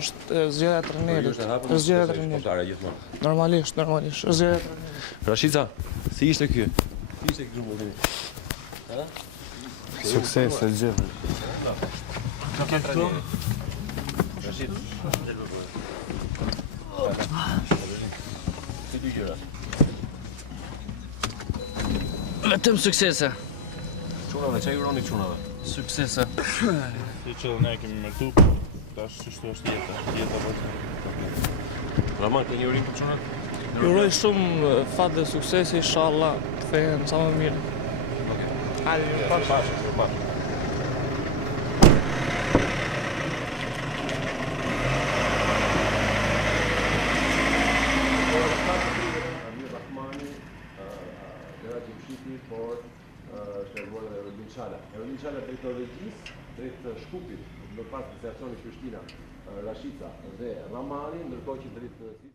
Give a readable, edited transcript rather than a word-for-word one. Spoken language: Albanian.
Është zgjedhja e trajnerit. Është zgjedhja e trajnerit. Normalisht, është zgjedhja e trajnerit. Rashica, si ishte ky? Si ishte ky zhvillimi? Ha? Sukses e gjithë. Ka këtu? Rashid. Ti dy gjëra. Vetëm suksese. Çunave, çaj uroni çunave. Suksese. Si që ne kemi mërtu, tash çështja është jeta vetë. Raman, ke një urim për çunat? Uroj shumë fat dhe suksesi, inshallah, të kthehen sa më mirë. Okej. Hajde, Ju bashkë. por shërbuar edhe Erodin Çala. Erodin Çala drejt Norvegjisë, drejt Shkupit, në pas situacionit Prishtina, Rashica dhe Ramani, ndërkohë që drejt